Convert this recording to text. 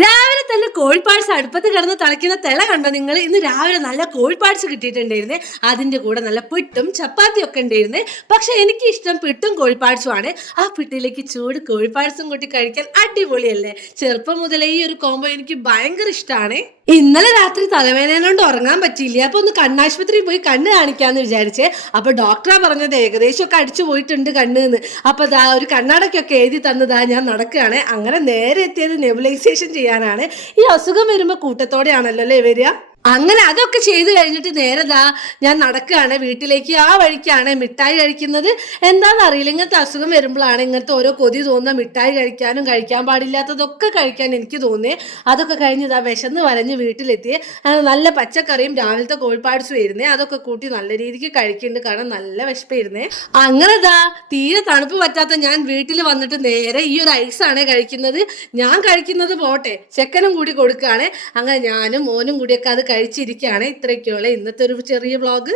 രാവിലെ തന്നെ കോഴിപ്പാട്സ് അടുപ്പത്ത് കിടന്ന് തിളയ്ക്കുന്ന തിള കണ്ടോ നിങ്ങൾ? ഇന്ന് രാവിലെ നല്ല കോഴിപ്പാട്സ് കിട്ടിയിട്ടുണ്ടായിരുന്നേ. അതിന്റെ കൂടെ നല്ല പുട്ടും ചപ്പാത്തിയും ഒക്കെ ഉണ്ടായിരുന്നേ. പക്ഷെ എനിക്ക് ഇഷ്ടം പുട്ടും കോഴിപ്പാട്സും ആണ്. ആ പുട്ടിലേക്ക് ചൂട് കോഴിപ്പാട്സും കൂട്ടി കഴിക്കാൻ അടിപൊളിയല്ലേ? ചെറുപ്പം മുതലേ ഈ ഒരു കോംബോ എനിക്ക് ഭയങ്കര ഇഷ്ടമാണ്. ഇന്നലെ രാത്രി തലവേദന കൊണ്ട് ഉറങ്ങാൻ പറ്റിയില്ല. അപ്പൊ ഒന്ന് കണ്ണാശുപത്രിയിൽ പോയി കണ്ണ് കാണിക്കാന്ന് വിചാരിച്ചേ. അപ്പൊ ഡോക്ടറാ പറഞ്ഞത് ഏകദേശം ഒക്കെ അടിച്ചു പോയിട്ടുണ്ട് കണ്ണെന്ന്. അപ്പൊ ഒരു കണ്ണടക്കൊക്കെ എഴുതി തന്നതാ. ഞാൻ നടക്കുകയാണ്. അങ്ങനെ നേരെ എത്തിയത് നെബുലൈസേഷൻ ചെയ്യാനാണ്. ഈ അസുഖം വരുമ്പോ കൂട്ടത്തോടെയാണല്ലോ അല്ലേ വരിക. അങ്ങനെ അതൊക്കെ ചെയ്ത് കഴിഞ്ഞിട്ട് നേരതാ ഞാൻ നടക്കുകയാണ് വീട്ടിലേക്ക്. ആ വഴിക്കാണ് മിഠായി കഴിക്കുന്നത്. എന്താണെന്ന് അറിയില്ല, ഇങ്ങനത്തെ അസുഖം വരുമ്പോഴാണ് ഇങ്ങനത്തെ ഓരോ കൊതി തോന്നുന്ന. മിഠായി കഴിക്കാനും കഴിക്കാൻ പാടില്ലാത്തതൊക്കെ കഴിക്കാൻ എനിക്ക് തോന്നിയേ. അതൊക്കെ കഴിഞ്ഞതാ വിശന്ന് വരഞ്ഞ് വീട്ടിലെത്തി. നല്ല പച്ചക്കറിയും രാവിലത്തെ കോഴിപ്പാട്സും വരുന്നേ. അതൊക്കെ കൂട്ടി നല്ല രീതിക്ക് കഴിക്കുന്നുണ്ട്, കാരണം നല്ല വിശപ്പായിരുന്നേ. അങ്ങനെതാ തീരെ തണുപ്പ് പറ്റാത്ത ഞാൻ വീട്ടിൽ വന്നിട്ട് നേരെ ഈ ഒരു ഐസാണ് കഴിക്കുന്നത്. ഞാൻ കഴിക്കുന്നത് പോട്ടെ, ചെക്കനും കൂടി കൊടുക്കുകയാണ്. അങ്ങനെ ഞാനും മോനും കൂടിയൊക്കെ അത് കഴിച്ചിരിക്കുകയാണ്. ഇത്രയൊക്കെയുള്ള ഇന്നത്തെ ഒരു ചെറിയ വ്ളോഗ്.